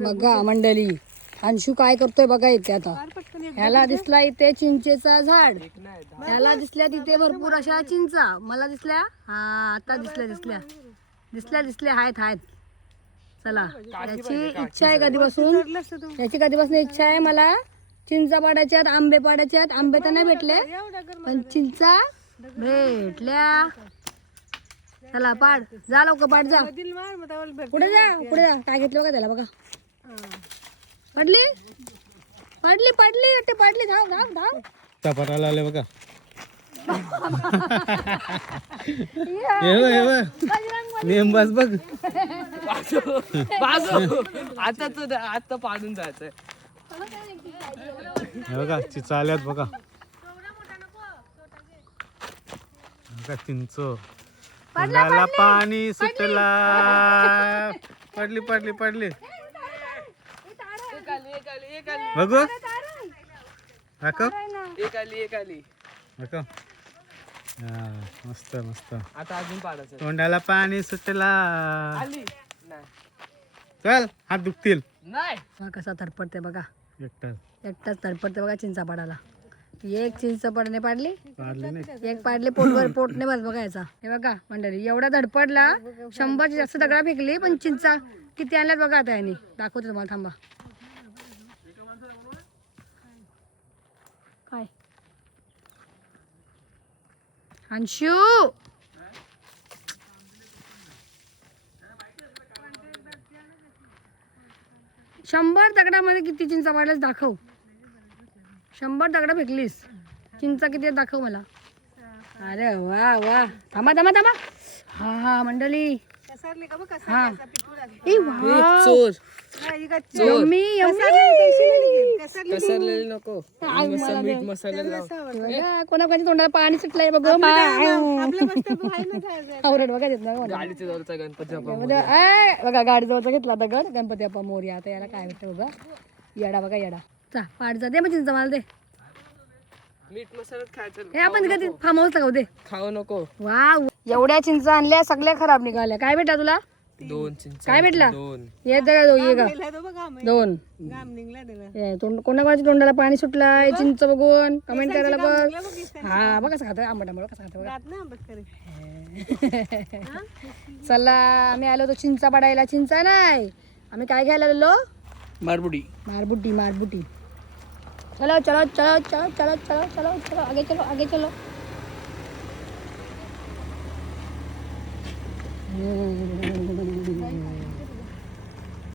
बघा मंडळी, अंशू काय करतोय बघा इथे आता. ह्याला दिसला इथे चिंचेचा झाड, ह्याला दिसल्या तिथे भरपूर अशा चिंचा. मला दिसल्या, हा आता दिसल्या आहेत. चला, याची इच्छा आहे कधीपासून, इच्छा आहे मला चिंचा पाडायच्यात, आंबे पाडायच्यात. आंबे तर नाही भेटले पण चिंचा भेटल्या. चला पाड, जा लवकर पाड, जा पुढे जा. काय घेतलं बघा त्याला, बघा पडली. धाव. चपाटाला आले बघा. नेमबाज बघ. आता पाडून जायचंय बघा चिंचा आल्यात बघा. चिंच तोंडाला पाणी सुटला. पडली बघू दाखव. एक आली मस्त आता अजून पाडायचं. तोंडाला पाणी सुटला. आली नाही. चल, हात दुखतील. नाही कसा थरपडते बघा, एकटाच थरपडते बघा चिंचा पाडायला. एक चिंच पाडली, पाडली नाही. एक पाडले पोटने बस बघायचा. हे बघा मंडळी, एवढा धडपडला, 100 जास्त दगडा फेकली पण चिंचा किती आणल्यात बघा. आता यांनी दाखवते तुम्हाला, थांबा. काय अंशू, शंभर दगडामध्ये किती चिंचा पाडल्यास दाखव. 100 दगडा फेकलीस, चिंचा किती आहेत दाखव मला. अरे वा. थांबा. हा मंडळी, हा चोर यम्मी. कसरलेली नको. मीठ मसाला लाव. कोणाकोणाच्या तोंडाला पाणी सुटलंय बघ. आवरड बघा देत ना गाडीच्या जवळचा गणपती बघा, गाडी जवळचा घेतला दगड. गणपती बाप्पा मोरया. आता याला काय भेटतं बघा, येडा बघा येडा. चा पाठ जा, दे मग चिंचा मला, दे. मीठ मसाला खायचं. हे आपण कधी फार्म हाऊसला खाऊ, दे. खाऊ नको. वा, एवढ्या चिंचा आणल्या, सगळ्या खराब निघाल्या. काय भेटला तुला? 2 चिंच. काय भेटला? 2 ये का 2. कोणाकोणाच्या तोंडाला पाणी सुटलाय चिंच बघून कमेंट करायला बघ. हा बघ कसं खातोय, आंबट कसं खातोय बघा. चला, आम्ही आलो होतो चिंचा पाडायला. चिंचा नाही, आम्ही काय घ्यायला आलेलो? मारबुडी. चलो आगे चलो.